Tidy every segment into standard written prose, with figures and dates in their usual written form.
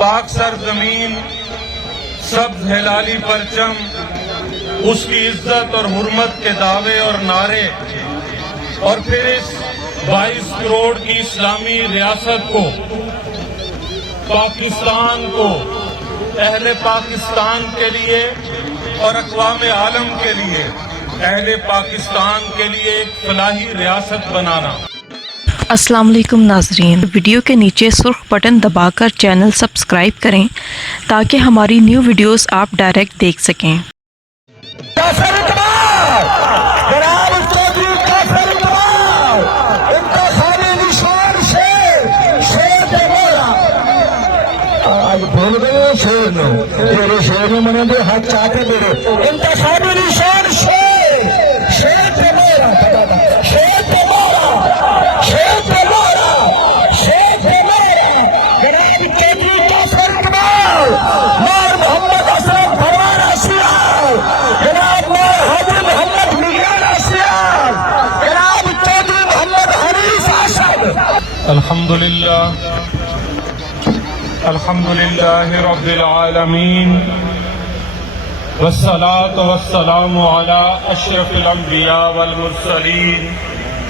پاک سرزمین، سبز ہلالی پرچم، اس کی عزت اور حرمت کے دعوے اور نعرے، اور پھر اس 22 کروڑ کی اسلامی ریاست کو، پاکستان کو، اہل پاکستان کے لیے اور اقوام عالم کے لیے، اہل پاکستان کے لیے ایک فلاحی ریاست بنانا۔ السلام علیکم ناظرین، ویڈیو کے نیچے سرخ بٹن دبا کر چینل سبسکرائب کریں تاکہ ہماری نیو ویڈیوز آپ ڈائریکٹ دیکھ سکیں۔ شیر میں منے دے ہاتھ چاہتے میرے انتخابی نشان شیر، شیر پہ میرا، شیر پہ میرا، شیر پہ میرا، شیر پہ میرا، جناب چودھری کافر اقبال، مار محمد اسلم بھروانہ سیال، جناب مار حاجی محمد مغرانہ سیال، جناب چودھری محمد حنیف اسد۔ الحمدللہ الحمدللہ رب العالمین، والصلاة والسلام علی اشرف الانبیاء والمرسلین،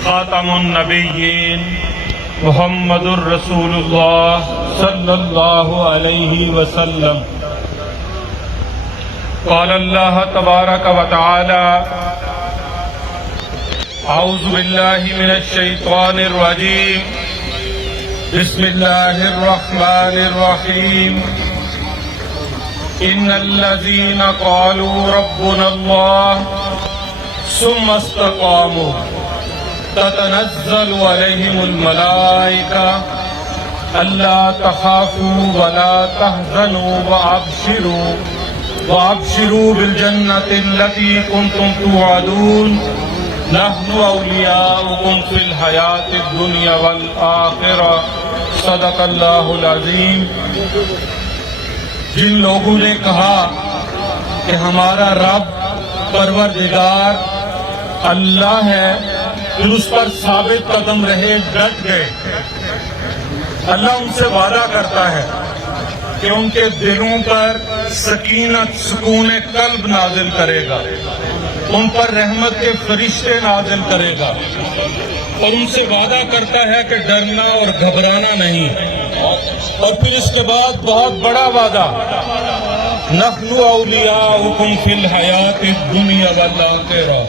خاتم النبیین، محمد الرسول اللہ صلی اللہ علیہ وسلم۔ قال اللہ تبارک و تعالی: اعوذ باللہ من الشیطان الرجیم، بسم اللہ الرحمن الرحیم۔ ان الذین قالوا ربنا اللہ ثم استقاموا تتنزل علیہم الملائکہ الا تخافوا ولا تحزنوا وابشروا بالجنة التي كنتم توعدون نحن اولیاؤکم فی الحیاة الدنیا والآخرہ، صدق اللہ العظیم۔ جن لوگوں نے کہا کہ ہمارا رب پروردگار اللہ ہے، پھر اس پر ثابت قدم رہے، ڈٹ گئے، اللہ ان سے وعدہ کرتا ہے کہ ان کے دلوں پر سکینت، سکون قلب نازل کرے گا، ان پر رحمت کے فرشتے نازل کرے گا، اور ان سے وعدہ کرتا ہے کہ ڈرنا اور گھبرانا نہیں۔ اور پھر اس کے بعد بہت بڑا وعدہ، نحن اولیاؤکم فی الحیاۃ الدنیا والآخرہ۔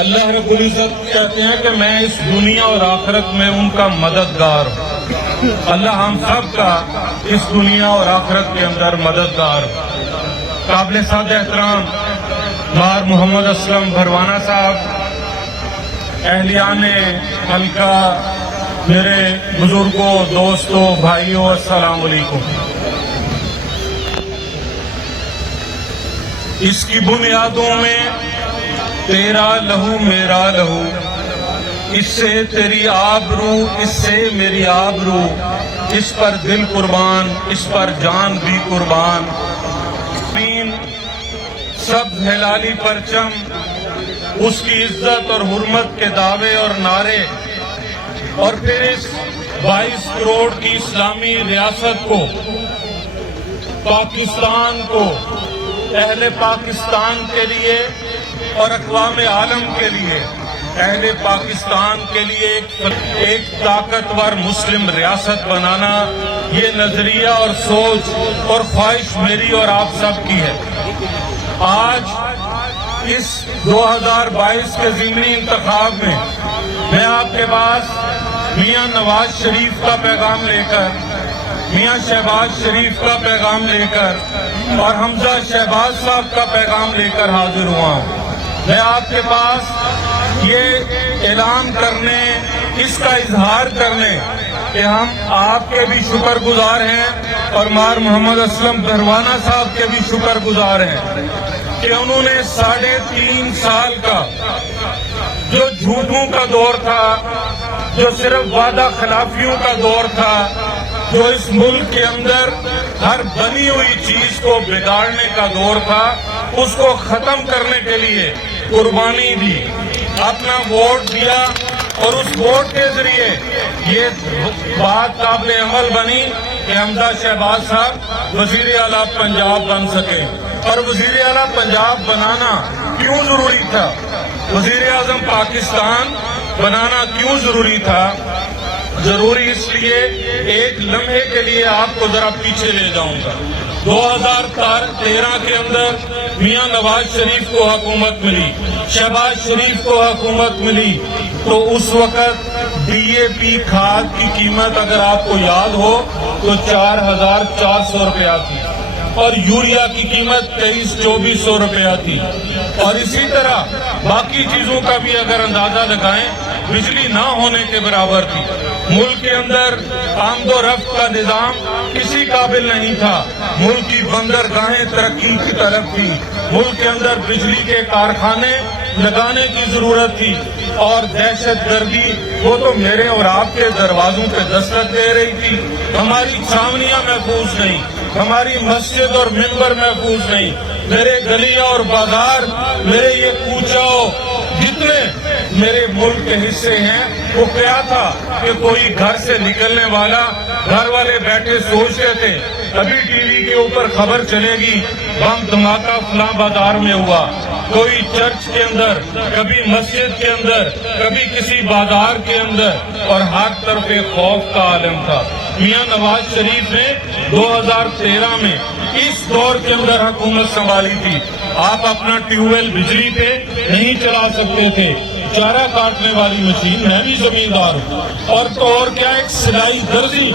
اللہ رب العزت کہتے ہیں کہ میں اس دنیا اور آخرت میں ان کا مددگار ہوں۔ اللہ ہم سب کا اس دنیا اور آخرت کے اندر مددگار۔ قابل صد احترام مار محمد اسلم بھروانہ صاحب، اہلیان حلقہ، میرے بزرگوں، دوستوں، بھائیوں، السلام علیکم۔ اس کی بنیادوں میں تیرا لہو میرا لہو، اس سے تیری آبرو، اس سے میری آبرو، اس پر دل قربان، اس پر جان بھی قربان۔ سبز ہلالی پرچم، اس کی عزت اور حرمت کے دعوے اور نعرے، اور پھر اس 22 کروڑ کی اسلامی ریاست کو، پاکستان کو، اہل پاکستان کے لیے اور اقوام عالم کے لیے، اہل پاکستان کے لیے ایک طاقتور مسلم ریاست بنانا، یہ نظریہ اور سوچ اور خواہش میری اور آپ سب کی ہے۔ آج اس 2022 کے ضمنی انتخاب میں میں آپ کے پاس میاں نواز شریف کا پیغام لے کر، میاں شہباز شریف کا پیغام لے کر اور حمزہ شہباز صاحب کا پیغام لے کر حاضر ہوا ہوں۔ میں آپ کے پاس یہ اعلان کرنے، اس کا اظہار کرنے کہ ہم آپ کے بھی شکر گزار ہیں اور مار محمد اسلم بھروانہ صاحب کے بھی شکر گزار ہیں کہ انہوں نے 3.5 سال کا جو جھوٹوں کا دور تھا، جو صرف وعدہ خلافیوں کا دور تھا، جو اس ملک کے اندر ہر بنی ہوئی چیز کو بگاڑنے کا دور تھا، اس کو ختم کرنے کے لیے قربانی دی، اپنا ووٹ دیا، اور اس ووٹ کے ذریعے یہ بات قابل عمل بنی کہ حمزہ شہباز صاحب وزیر اعلیٰ پنجاب بن سکے. اور وزیر اعلیٰ پنجاب بنانا کیوں ضروری تھا؟ وزیر اعظم پاکستان بنانا کیوں ضروری تھا؟ ضروری اس لیے، ایک لمحے کے لیے آپ کو ذرا پیچھے لے جاؤں گا. 2013 کے اندر میاں نواز شریف کو حکومت ملی، شہباز شریف کو حکومت ملی، تو اس وقت ڈی اے پی کھاد کی قیمت اگر آپ کو یاد ہو تو 4,400 روپیہ تھی، اور یوریا کی قیمت 23-2400 روپیہ تھی. اور اسی طرح باقی چیزوں کا بھی اگر اندازہ لگائیں، بجلی نہ ہونے کے برابر تھی. ملک کے اندر آمد و رفت کا نظام کسی قابل نہیں تھا. ملک کی بندرگاہیں ترقی کی طرف تھی. ملک کے اندر بجلی کے کارخانے لگانے کی ضرورت تھی، اور دہشت گردی وہ تو میرے اور آپ کے دروازوں پہ دستک دے رہی تھی. ہماری چھاونیاں محفوظ نہیں، ہماری مسجد اور منبر محفوظ نہیں، میرے گلیاں اور بازار، میرے یہ کوچاؤ، جتنے میرے ملک کے حصے ہیں، وہ کیا تھا کہ کوئی گھر سے نکلنے والا، گھر والے بیٹھے سوچتے تھے ابھی ٹی وی کے اوپر خبر چلے گی بم دھماکہ فلاں بازار میں ہوا. کوئی چرچ کے اندر، کبھی مسجد کے اندر، کبھی کسی بازار کے اندر، اور ہر طرف ایک خوف کا عالم تھا. میاں نواز شریف نے 2013 میں اس دور کے اندر حکومت سنبھالی تھی. آپ اپنا ٹیوب ویل بجلی پہ نہیں چلا سکتے تھے، چارہ کاٹنے والی مشین، میں بھی زمیندار ہوں، اور تو اور کیا، ایک سلائی درزی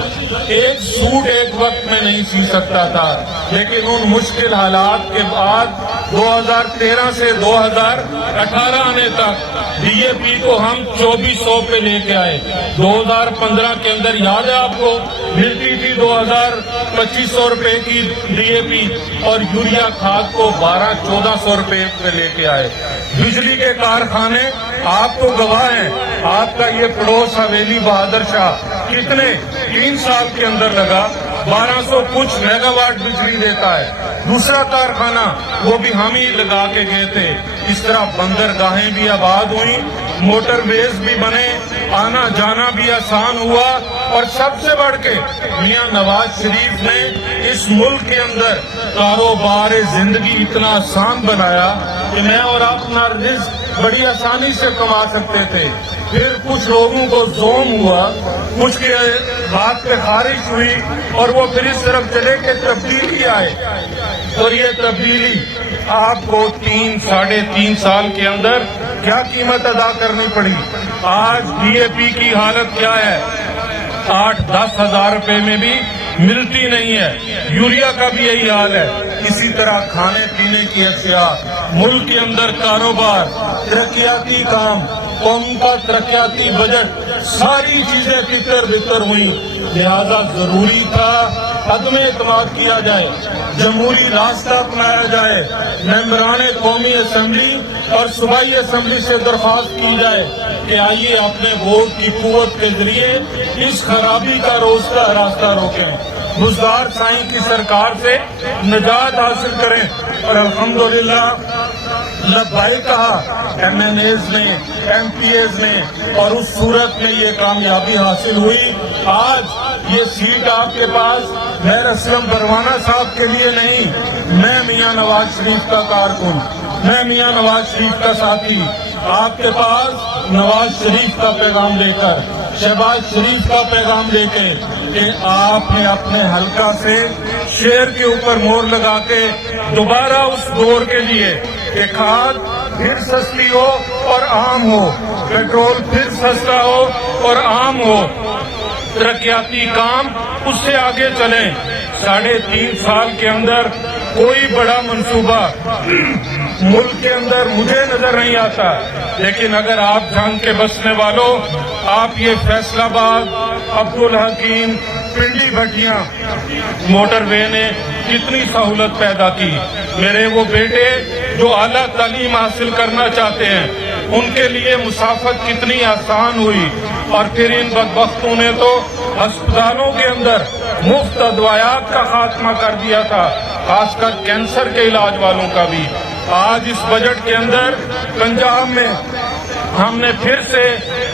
ایک سوٹ ایک وقت میں نہیں سی سکتا تھا. لیکن ان مشکل حالات کے بعد 2013 سے 2018 آنے تک ڈی اے پی کو ہم 2400 پہ لے کے آئے. 2015 کے اندر یاد ہے آپ کو ملتی تھی 2,2500 روپے کی ڈی اے پی، اور یوریا کھاد کو 1,200-1,400 روپے پہ لے کے آئے. بجلی کے کارخانے آپ تو گواہ ہیں. آپ کا یہ پڑوس حویلی بہادر شاہ کتنے 3 سال کے اندر لگا 1200 کچھ میگا واٹ بجلی دیتا ہے. دوسرا کارخانہ وہ بھی ہم ہی لگا کے گئے تھے. اس طرح بندرگاہیں بھی آباد ہوئیں، موٹر ویز بھی بنے، آنا جانا بھی آسان ہوا، اور سب سے بڑھ کے میاں نواز شریف نے اس ملک کے اندر کاروبار زندگی اتنا آسان بنایا کہ میں اور آپ اپنا رزق بڑی آسانی سے کما سکتے تھے. پھر کچھ لوگوں کو زوم ہوا، کچھ کے بات پہ خارش ہوئی، اور وہ پھر اس طرف چلے کہ تبدیلی آئے. اور یہ تبدیلی آپ کو 3-3.5 سال کے اندر کیا قیمت ادا کرنی پڑی. آج ڈی اے پی کی حالت کیا ہے؟ 8-10 ہزار روپے میں بھی ملتی نہیں ہے. یوریا کا بھی یہی حال ہے. اسی طرح کھانے پینے کی اشیاء، ملک کے اندر کاروبار، ترقیاتی کام، قوم کا ترقیاتی بجٹ، ساری چیزیں تتر بتر ہوئی. لہذا ضروری تھا عدم اعتماد کیا جائے، جمہوری راستہ اپنایا جائے، ممبران قومی اسمبلی اور صوبائی اسمبلی سے درخواست کی جائے کہ آئیے اپنے ووٹ کی قوت کے ذریعے اس خرابی کا راستہ روکیں، بزدار سائیں کی سرکار سے نجات حاصل کریں. اور الحمدللہ لبائی کہا ایم این ایز نے، ایم پی ایز نے، اور اس صورت میں یہ کامیابی حاصل ہوئی. آج یہ سیٹ آپ کے پاس میر اسلم پروانہ صاحب کے لیے نہیں، میں میاں نواز شریف کا کارکن، میں میاں نواز شریف کا ساتھی، آپ کے پاس نواز شریف کا پیغام لے کر، شہباز شریف کا پیغام لے کے کہ آپ نے اپنے حلقہ سے شیر کے اوپر مور لگا کے دوبارہ اس دور کے لیے کہ کھاد پھر سستی ہو اور عام ہو، پیٹرول پھر سستا ہو اور عام ہو، ترقیاتی کام اس سے آگے چلیں. 3.5 سال کے اندر کوئی بڑا منصوبہ ملک کے اندر مجھے نظر نہیں آتا. لیکن اگر آپ جان کے بسنے والوں، آپ یہ فیصل آباد، عبدالحکیم، پنڈی بھٹیاں موٹر وے نے کتنی سہولت پیدا کی. میرے وہ بیٹے جو اعلیٰ تعلیم حاصل کرنا چاہتے ہیں، ان کے لیے مسافت کتنی آسان ہوئی. اور پھر ان بدبختوں نے تو ہسپتالوں کے اندر مفت ادویات کا خاتمہ کر دیا تھا، خاص کر کینسر کے علاج والوں کا بھی. آج اس بجٹ کے اندر پنجاب میں ہم نے پھر سے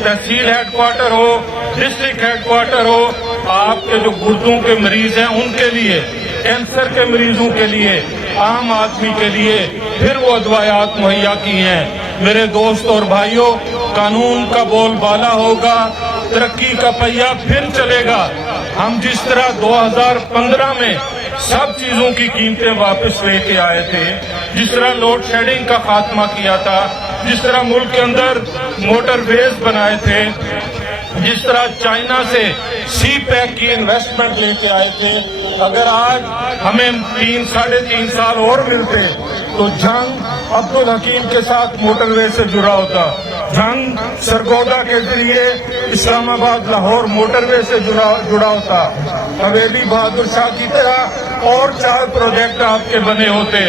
تحصیل ہیڈ کوارٹر ہو، ڈسٹرکٹ ہیڈ کوارٹر ہو، آپ کے جو گردوں کے مریض ہیں ان کے لیے، کینسر کے مریضوں کے لیے، عام آدمی کے لیے پھر وہ ادویات مہیا کی ہیں۔ میرے دوست اور بھائیوں، قانون کا بول بالا ہوگا، ترقی کا پہیہ پھر چلے گا۔ ہم جس طرح 2015 میں سب چیزوں کی قیمتیں واپس لے کے آئے تھے، جس طرح لوڈ شیڈنگ کا خاتمہ کیا تھا، جس طرح ملک کے اندر موٹر ویز بنائے تھے، جس طرح چائنا سے سی پیک کی انویسٹمنٹ لے کے آئے تھے، اگر آج ہمیں 3-3.5 سال اور ملتے تو جنگ عبدالحکیم کے ساتھ موٹر وے سے جڑا ہوتا، جنگ سرگودا کے ذریعے اسلام آباد لاہور موٹر وے سے جڑا ہوتا، حویلی بہادر شاہ کی طرح اور 4 پروجیکٹ آپ کے بنے ہوتے۔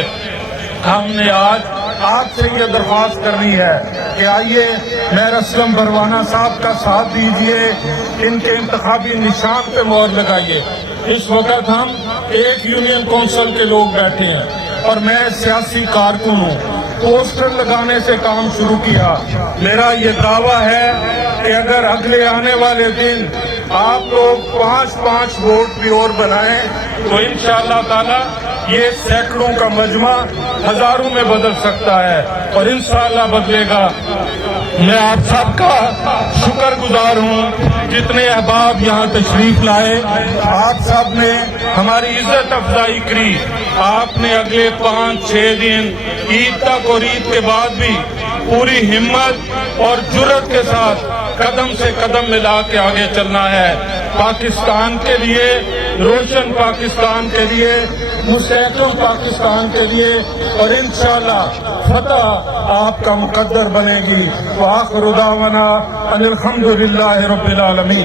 ہم نے آج آپ سے یہ درخواست کرنی ہے کہ آئیے میر اسلم بھروانا صاحب کا ساتھ دیجئے، ان کے انتخابی نشان پہ مہر لگائیے۔ اس وقت ہم ایک یونین کونسل کے لوگ بیٹھے ہیں اور میں سیاسی کارکن ہوں، پوسٹر لگانے سے کام شروع کیا۔ میرا یہ دعویٰ ہے کہ اگر اگلے آنے والے دن آپ لوگ 5 ووٹ بھی اور بنائیں تو انشاءاللہ تعالی یہ سینکڑوں کا مجمع ہزاروں میں بدل سکتا ہے اور انشاءاللہ بدلے گا۔ میں آپ سب کا شکر گزار ہوں جتنے احباب یہاں تشریف لائے، آپ سب نے ہماری عزت افزائی کری۔ آپ نے اگلے 5-6 دن عید تک اور عید کے بعد بھی پوری ہمت اور جرأت کے ساتھ قدم سے قدم ملا کے آگے چلنا ہے، پاکستان کے لیے، روشن پاکستان کے لیے، مستحکم پاکستان کے لیے، اور انشاءاللہ فتح آپ کا مقدر بنے گی۔ وآخر دعوانا ان الحمدللہ رب العالمین۔